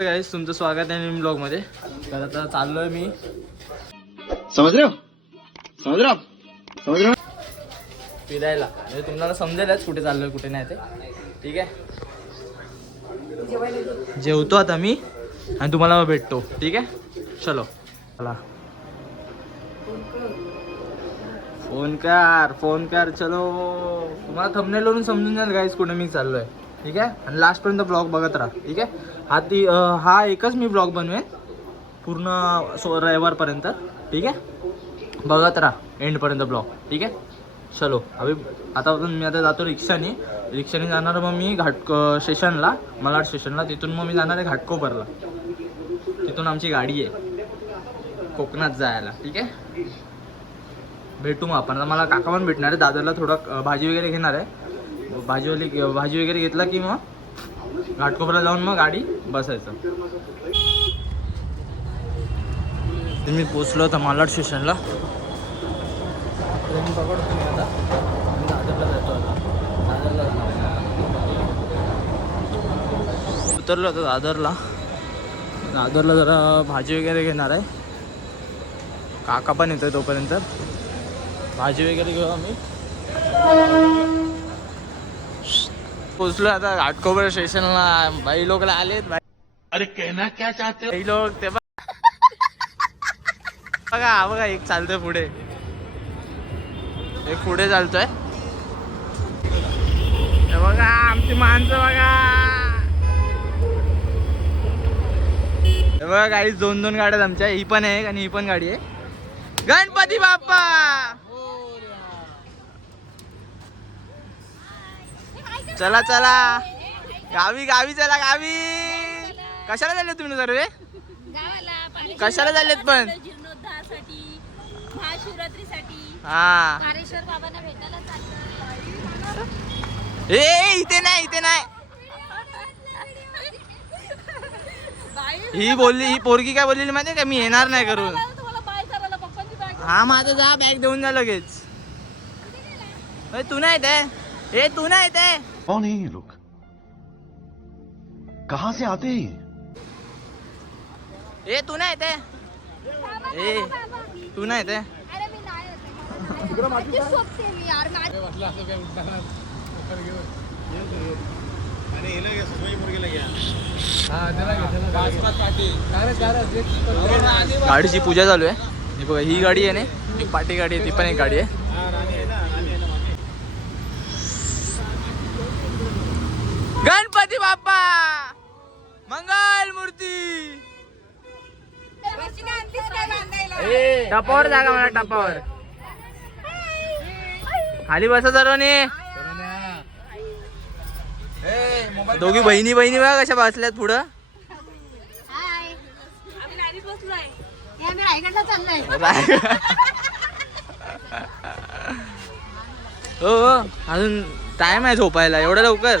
गाईस तुमचं स्वागत आहे नवीन ब्लॉग मध्ये. तर आता चाललोय मी फिरायला. म्हणजे तुम्हाला समजेलच कुठे चाललोय कुठे नाही ते. ठीक आहे, जेवतो आता मी आणि तुम्हाला भेटतो. ठीक आहे, चलो. चला, फोन कर चलो. तुम्हाला थंबनेल वरून समजून जाईल गाईस कुठे मी चाललोय. ठीक आहे, आणि लास्ट पर्यंत ब्लॉग बघत राहा. ठीक आहे, हा एकच मी ब्लॉग बनवेन पूर्ण रविवारपर्यंत. ठीक आहे, बघत राहा एंड पर्यंत ब्लॉग. ठीक आहे, चलो. आतापासून मी आता जातो रिक्षाने जाणार. मग मी स्टेशनला, मलाड स्टेशनला. तिथून मग मी जाणार आहे घाटकोपरला. तिथून आमची गाडी आहे कोकणात जायला. ठीक आहे, भेटू मग आपण. मला काका पण भेटणार आहे. दादरला थोडं भाजी वगैरे घेणार आहे. भाजी वगैरे घेतला की मग घाटकोपरला जाऊन मग गाडी बसायचं. मी पोचलो होता मालाड स्टेशनला. मी पकडतो मी आता. मी दादरला जातो आता. उतरलो होतो दादरला जरा भाजी वगैरे घेणार आहे. काका पण येतोय तोपर्यंत. भाजी वगैरे घेऊ आम्ही. पोचलो आता घाटकोपर स्टेशनला. बाई लोकला आलेत. अरे कहना क्या चाहते हो? बाई लोक ते बघा एक चालतोय पुढे, एक पुढे चालतोय. बघा आमची माणसं बघा. हे बघा गाडी, दोन गाड्या आमच्या. ही पण आहे आणि ही पण गाडी आहे. गणपती बाप्पा चला चला, गावी चला गावी. कशाला चालले तुम्ही सर्वे? कशाला चाललेत पण? महाशिवरात्रीसाठी हा. तारेश्वर बाबांना भेटायला चाललोय. इथे नाही. ही पोरगी काय बोललेली माहितीये का? मी येणार नाही करून. तुम्हाला बाय करायला पप्पांची बॅग. हा, माझा जा बॅग देऊन जा लगेच. तू नाही येते. तू नाही येते. कौन है ये लोग? कहां से आते हैं? तू नाही येते. तू नाही येते. अरे मी नाही येत. माझी सोबते मी यार. गाडीची पूजा चालू आहे. ही बघा, ही गाडी आहे ना, एक पाठी गाडी आहे. ती पण एक गाडी आहे. गणपती बाप्पा मंगल मूर्ती. टपावर जागा, मला टपावर खाली बसा सर्वांनी. दोघी बहिणी बघा कशा बसल्यात पुढं. आम्ही रायगडला चाललोय. हो, अजून टाइम आहे झोपायला. एवढं लवकर?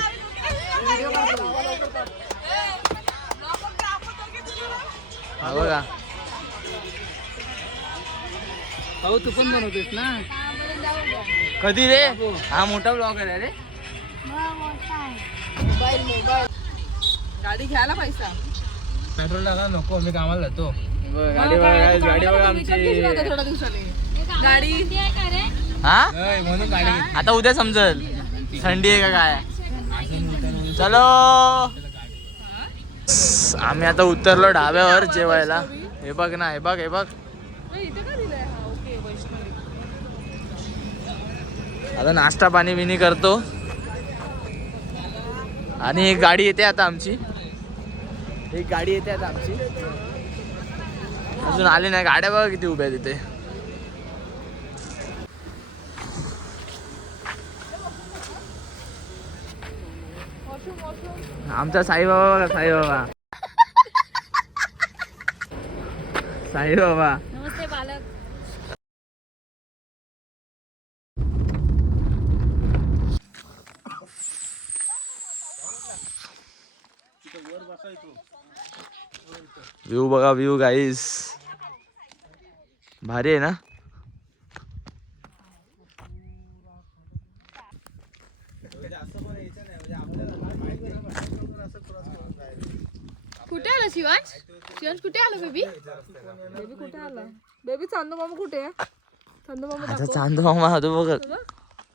हा बघा. हो, तू पण बनवतेस ना? कधी रे? हा मोठा ब्लॉग आहे रे. गाडी घ्यायला पैसा. पेट्रोल टाका नको, मी कामाला जातो. गाडी बघा आमची. थोड्या दिवसांनी गाडी हा, म्हणून गाडी. आता उद्या समजल थंडी आहे का काय. चलो, आम्ही आता उतरलो ढाब्यावर जेवायला. हे बघ ना, हे बघ. इथे का दिलंय? हा, ओके, वैष्णवी. आता नाश्ता पाणी करतो. आणि एक गाडी येते आता आमची. अजून आली नाही. गाड्या बघा किती उभ्या तिथे. आमचा साईबाबा बघा, साईबाबा. नमस्ते बालक. व्ह्यू बघा, व्ह्यू गाईस भारी आहे ना. कुठे आला शिवांश? शिवांश कुठे आला बेबी? बेबी कुठे आला? बेबी चांदू मामा कुठे आहे? चांदू मामा आता दाखव. चांदू मामा होतो बघ.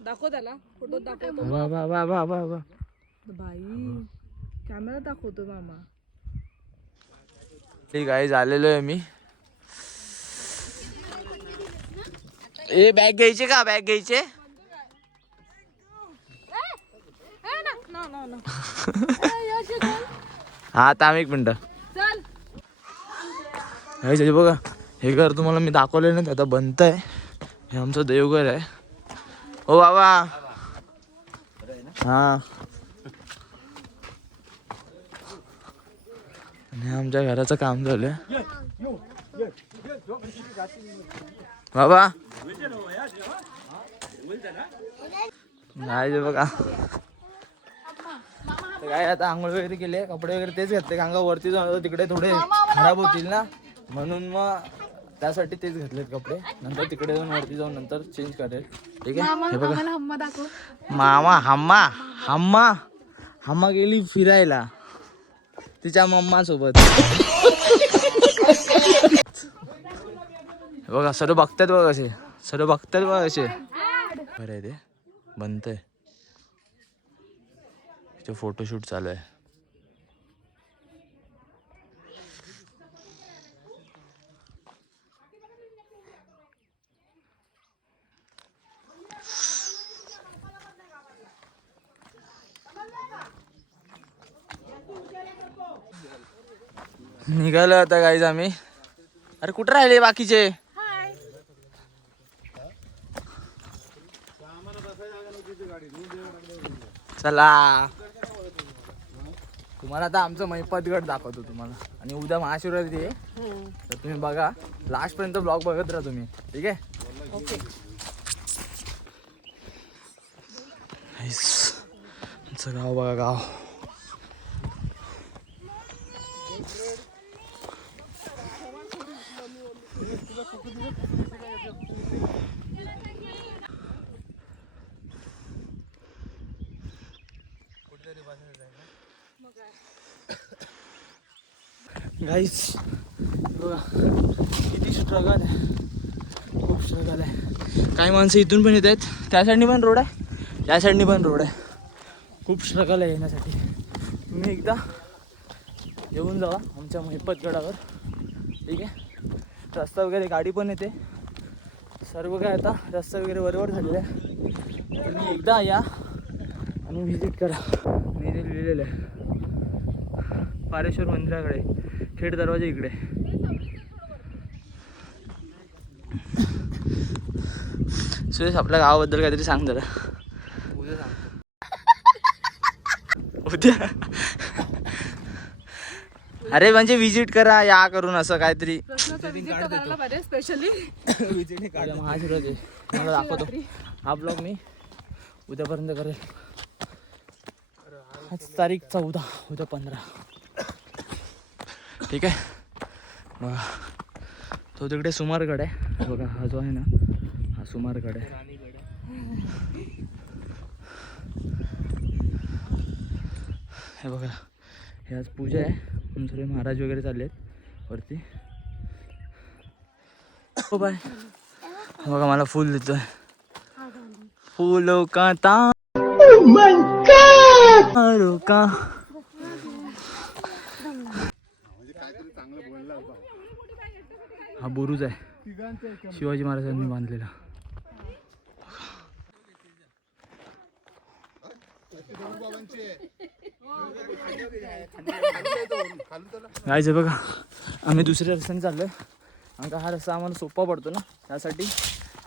दाखव त्याला फोटो दाखव. वा वा वा वा वा वा. बाई कॅमेरा दाखवतो मामा. ठीक आहे झालेलो आहे मी. ए बॅग घ्यायचे का? बॅग घ्यायचे? हा थांब एक मिनिट. चल बघा हे घर तुम्हाला मी दाखवलं नाही, आता बनतंय. हे आमचं देवघर आहे. ओ बाबा. हा आणि आमच्या घराचं काम झालंय. बाबा नाही बघा काय आता आंघोळ वगैरे केले, कपडे वगैरे तेच घातले कारण का वरती जाऊन तिकडे थोडे खराब होतील ना, म्हणून मग त्यासाठी तेच घेतलेत कपडे. नंतर तिकडे जाऊन वरती जाऊन नंतर चेंज करेल. ठीक आहे. हे बघा हम्मा दाखव. मामा हम्मा हम्मा हम्मा गेली फिरायला तिच्या मम्मा सोबत. बघा सर्व बघतात बघा कसे, सर्व बघतात बघा कसे. बरं आहे ते बनतंय. इथे फोटोशूट चालू आहे. निघालो आता गाईज आम्ही. अरे कुठे राहिले बाकीचे? चला तुम्हाला आता आमचं महिपतगड दाखवतो तुम्हाला. आणि उद्या महाशिवरात्री आहे तर तुम्ही बघा लास्ट पर्यंत ब्लॉग बघत राहा तुम्ही. ठीक आहे. ओके. आमचं गाव बघा गाव. गाईस बघा किती स्ट्रगल आहे, खूप स्ट्रगल आहे. काही माणसं इथून पण येत आहेत, त्या साईडनी पण रोड आहे, या साईडनी पण रोड आहे. खूप स्ट्रगल आहे येण्यासाठी. तुम्ही एकदा येऊन जावा आमच्या महिपतगडावर. ठीक आहे. रस्ता वगैरे गाडी पण येते, सर्व काय आता रस्ता वगैरे बरोबर झालेला आहे. तुम्ही एकदा या आणि व्हिजिट करा. मी इथे लिहिलेलं आहे पारेश्वर मंदिराकडे, खेड दरवाजा इकडे. सुरेश आपल्या गावाबद्दल काहीतरी सांग जरा. उद्या सांगतो. उद्या अरे म्हणजे विजिट करा या करून असं काहीतरी. स्पेशली महाशिवरात्री मला दाखवतो. हा ब्लॉग मी उद्यापर्यंत करेल. आज तारीख 14, उद्या 15. ठीक आहे. बघा तो तिकडे सुमारगड आहे. बघा हा जो आहे ना हा सुमारगड आहे. हे बघा हे आज पूजा आहे. सगळे महाराज वगैरे चालले आहेत वरती. हो बाय. बघा मला फुल देतोय. फुलो का तारो का. हा बुरुज आहे शिवाजी महाराजांनी बांधलेला. गायचे बघा आम्ही दुसऱ्या रस्त्याने चाललोय. कारण हा रस्ता आम्हाला सोपा पडतो ना, त्यासाठी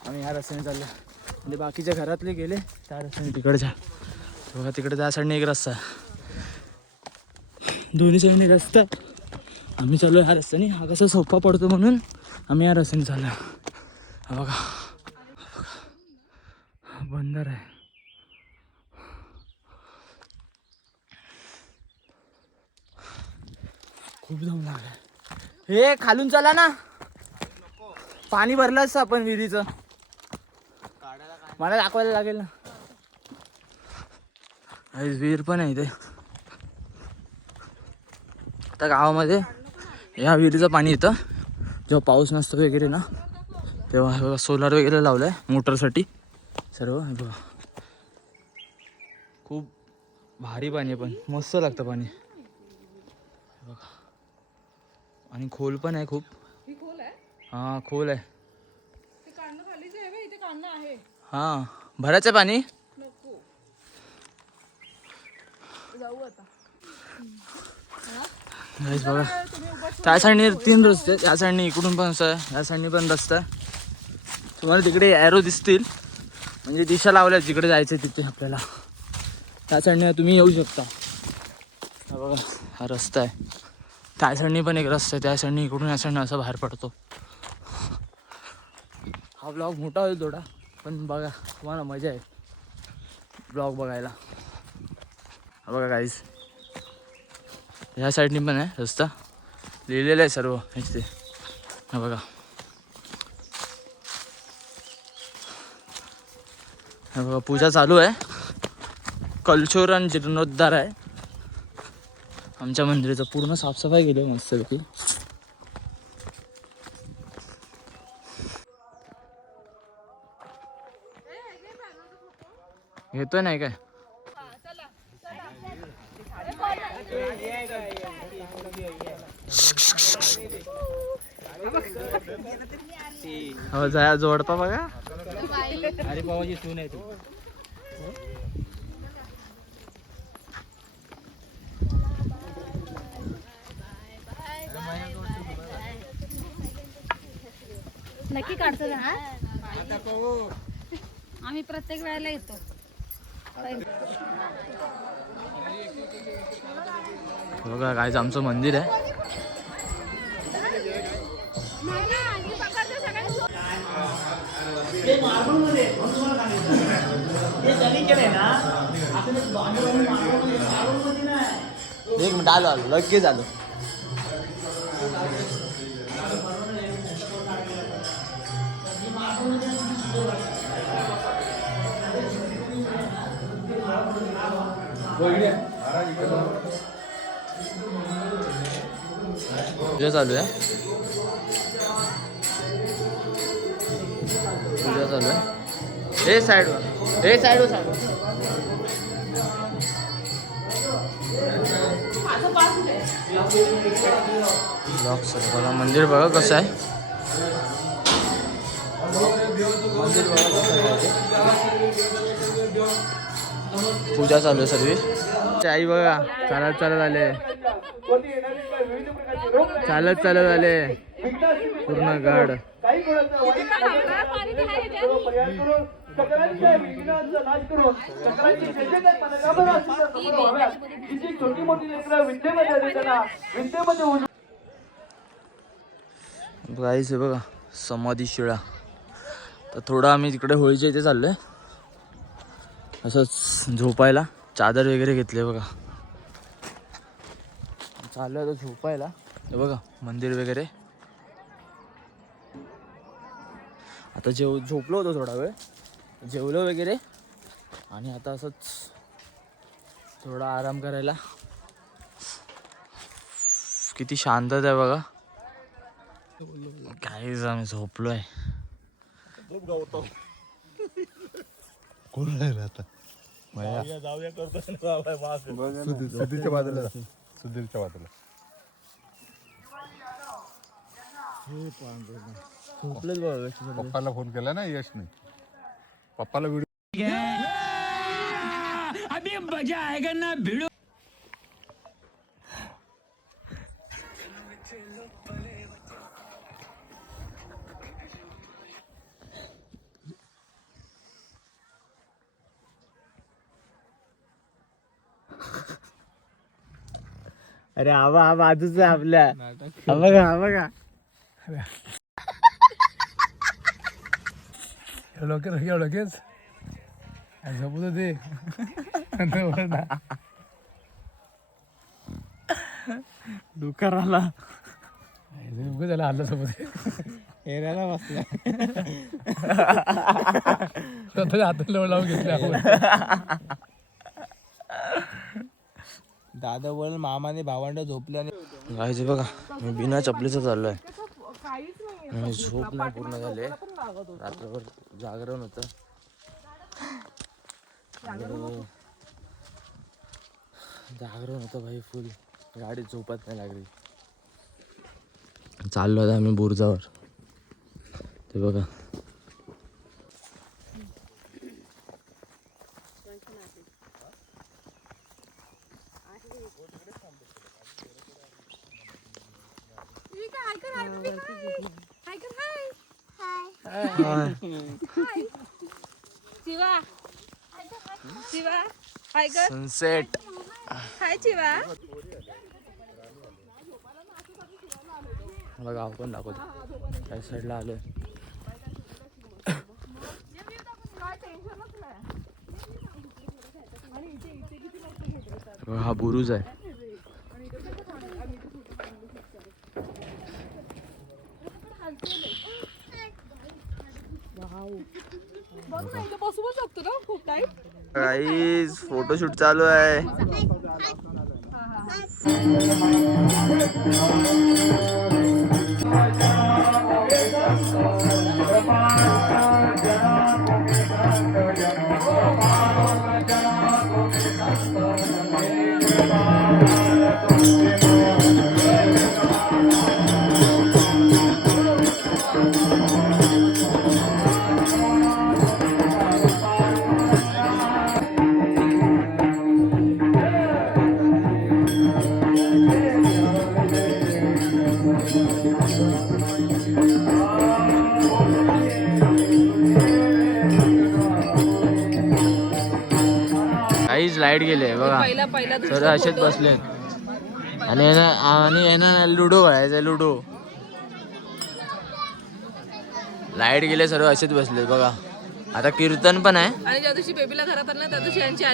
आम्ही ह्या रस्त्याने चाललोय. म्हणजे बाकीच्या घरातले गेले त्या रस्त्याने तिकडच्या. बघा तिकडे त्या साईडने एक रस्ता आहे, दोन्ही साईडने रस्ता. आम्ही चाललोय ह्या रस्त्याने. हा कसा सोपा पडतो म्हणून आम्ही ह्या रस्त्याने चाललोय. हा बघा हा बंदर आहे. खूप दम लागलाय. हे खालून चला ना, पाणी भरलंच आपण विहिरीचं. मला दाखवायला लागेल ना. विहीर पण आहे इथे. आता गावामध्ये या विहिरीचं पाणी येतं जेव्हा पाऊस नसतो वगैरे ना, तेव्हा सोलार वगैरे लावलं आहे मोटरसाठी सर्व. हे बघा खूप भारी पाणी आहे, पण मस्त लागतं पाणी. हे बघा आणि खोल पण आहे खूप. ही खोल आहे. हां खोल आहे. ते काढणं खालीच आहे बे, इथे काढणं आहे. हां भरायचं पाणी. नको जाऊ आता. गाईस बघा तुम्ही उगाच त्या साईडने 3 रस्ते, त्या साईडने इकडून पण असं आहे, या साईडने पण रस्ता आहे. तुम्हाला तिकडे ॲरो दिसतील, म्हणजे दिशा लावल्या जिकडे जायचं तिथे आपल्याला. त्या साईडने तुम्ही येऊ शकता. हा बघा हा रस्ता आहे. त्या साईडने पण एक रस्ता आहे, त्या साईडने इकडून या साईडने असं बाहेर पडतो. हा ब्लॉग मोठा होईल थोडा, पण बघा तुम्हाला मजा आहे ब्लॉग बघायला. हा बघा गाईस ह्या साईडनी पण आहे रस्ता, लिहिलेलं आहे सर्व इथे. हा बघा हा बघा पूजा चालू आहे. कलचोर आणि जीर्णोद्धार आहे आमच्या मंदिराचं. पूर्ण साफसफाई केली आहे मस्तपैकी. घेतोय नाही काय. हो जा जोडपा बघा. अरे बाबाजी सून आहे तू. नक्की काढतो ना. आम्ही प्रत्येक वेळेला येतो. बघा गायचं आमचं मंदिर आहे. एक मिनिट आलो लगेच आलो. पूजा चालू आहे. पूजा चालू आहे. हे साईडवर, हे साईडवर सांग. बघा मंदिर बघा कसं आहे. मंदिर बघा कसं आहे. पूजा चालू आहे सर्व. आई बघा चालत चालत आले, चालत चालत आले पूर्ण गाड. गाईस हे बघा समाधी शिळा. तर थोडं आम्ही तिकडे होळीच्या इथे चाललोय असंच झोपायला. चादर वगैरे घेतले बघा, चालू आहे तर झोपायला. हे बघा मंदिर वगैरे. आता झोपलो होतो थोडा वेळ, जेवलो वगैरे आणि आता असंच थोडा आराम करायला. किती शांतता आहे बघा. काहीच आम्ही झोपलोय. कोण राहिलं आता? सुधीरच्या बाजूला, सुधीरच्या बाजूला झोपलेच बघा. पप्पाला फोन केला ना यशने, पप्पाला व्हिडिओ. अभी मजा आएगा ना भिड़ो. अरे आवा हा बाजूच आहे आपल्या. हा बघा हा बघा. लगेच झोपू दे. डुकर आला. उगं झालं हल्ला सोबत हेरायला बसला. स्वतःच्या हातात लावून घेतले आपण. दादा बोल मामाने भावंड झोपले आणि गायचे बघा मी बिना चपलीचं चाललोय. झोप नाही पूर्ण झाले, रात्रभर जागरण होतं. जागरण होतं भाई फुल, गाडी झोपत नाही लागली. चाललो आता आम्ही बुर्जावर. ते बघा शिवा शिवा हाय कर सनसेट. हाय शिवा. मला गाव पण दाखवतो, त्या साईडला आलोय. हा बुरुज आहे. बसू शकतो ना खूप टाइम. गाईज फोटोशूट चालू आहे. काहीच लाईट गेले बघा, पहिला सर असेच बसले. आणि यांना लुडो खेळायचं, लुडो. लाईट गेले, सर्व असेच बसले बघा. आता कीर्तन पण आहे. आणि ज्या दिवशी बेबीला घरात आणलं त्या दिवशी यांची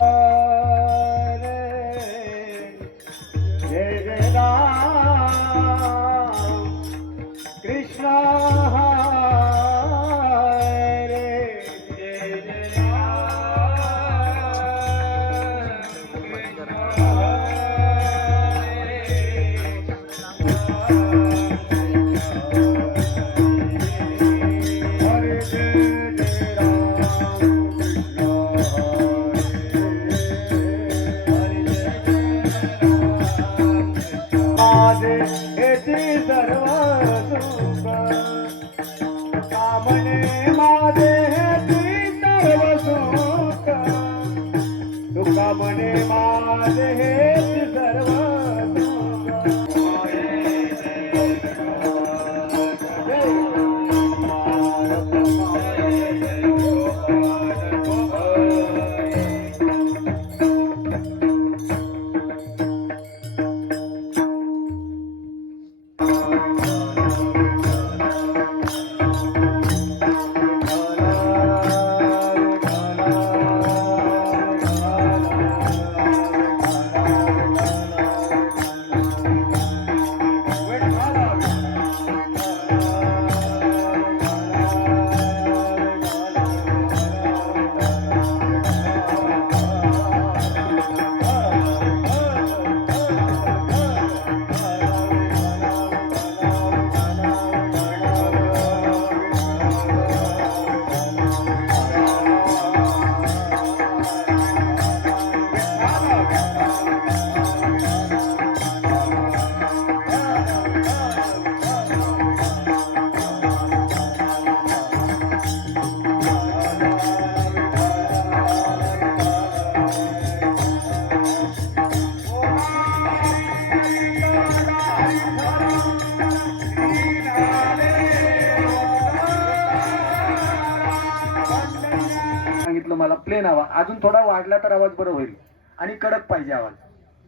मला प्लेन हवा, अजून थोडा वाढला तर आवाज बरं होईल. आणि कडक पाहिजे आवाज,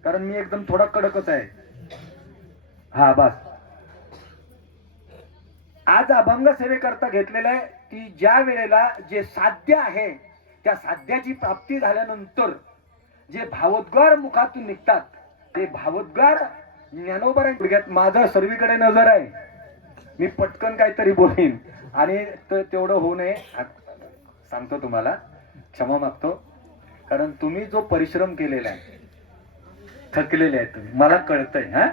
कारण मी एकदम थोडा कडकच आहे. हा बस. आज अभंग सेवेकरता घेतलेलं आहे की ज्या वेळेला जे साध्य आहे त्या साध्याची प्राप्ती झाल्यानंतर जे भावोद्गार मुखातून निघतात ते भावोद्गार ज्ञानोबरांच्या माझं सर्वीकडे नजर आहे. मी पटकन काहीतरी बोलीन आणि तेवढं होऊ नये सांगतो तुम्हाला, क्षमा मागतो. कारण तुम्ही जो परिश्रम केलेला आहे थकलेले आहे तुम्ही, मला कळतंय. हा,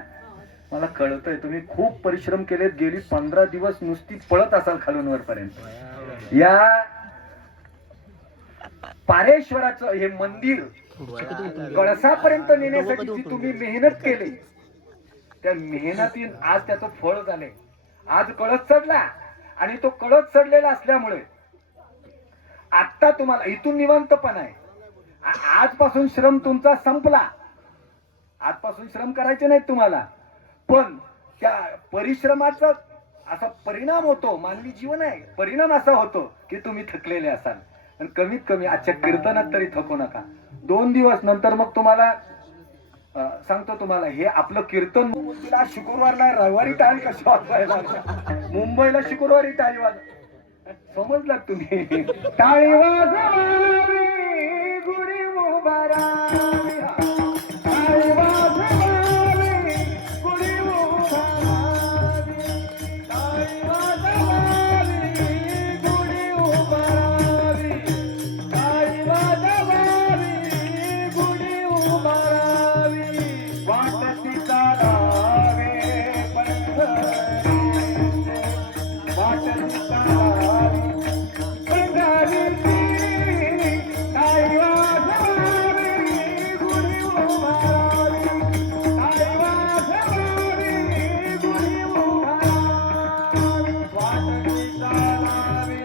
मला कळतंय तुम्ही खूप परिश्रम केलेत. गेली 15 दिवस नुसती पळत असाल खालून वरपर्यंत. या पारेश्वराचं हे मंदिर कळसापर्यंत नेण्यासाठी जी तुम्ही मेहनत केली, त्या मेहनतीन आज त्याचं फळ झालंय. आज कळस चढला आणि तो कळस चढलेला असल्यामुळे आता तुम्हाला इथून निवांतपणा आहे. आजपासून श्रम तुमचा संपला. आजपासून श्रम करायचे नाहीत तुम्हाला, पण त्या परिश्रमाचा असा परिणाम होतो. मानवी जीवन आहे, परिणाम असा होतो की तुम्ही थकलेले असाल. पण कमीत कमी आजच्या कीर्तनात तरी थकू नका. 2 दिवस नंतर मग तुम्हाला सांगतो तुम्हाला, हे आपलं कीर्तन मुंबईला शुक्रवारला रविवारी टाळी कशी वाजवायला, मुंबईला शुक्रवारी टाळी वाज, समजलात तुम्ही. टाळी वाजवावी गुढी उभारावी, टाळी वाजवावी गुढी उभारावी, टाळी वाजवावी गुढी उभारावी, टाळी वाजवावी गुढी उभारावी, वाटती चालावे पंढरी, वाटती चालावी पंढरीची, टाळी वाजवावी गुढी उभारावी, टाळी वाजवावी गुढी उभारावी, वाटती चालावी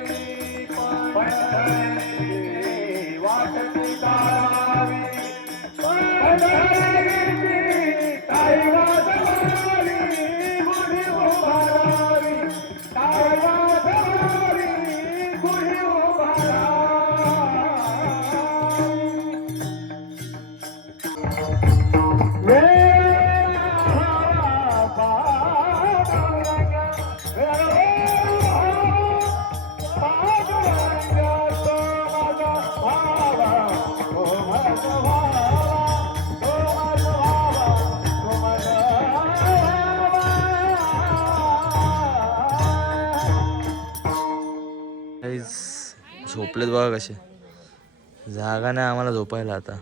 पंढरी, वाटती चालावी पंढरीची, टाळी वाजवावी गुढी उभारावी, टाळी वाजवावी गुढी झोपलेत बघा कसे. जागा नाही आम्हाला झोपायला आता.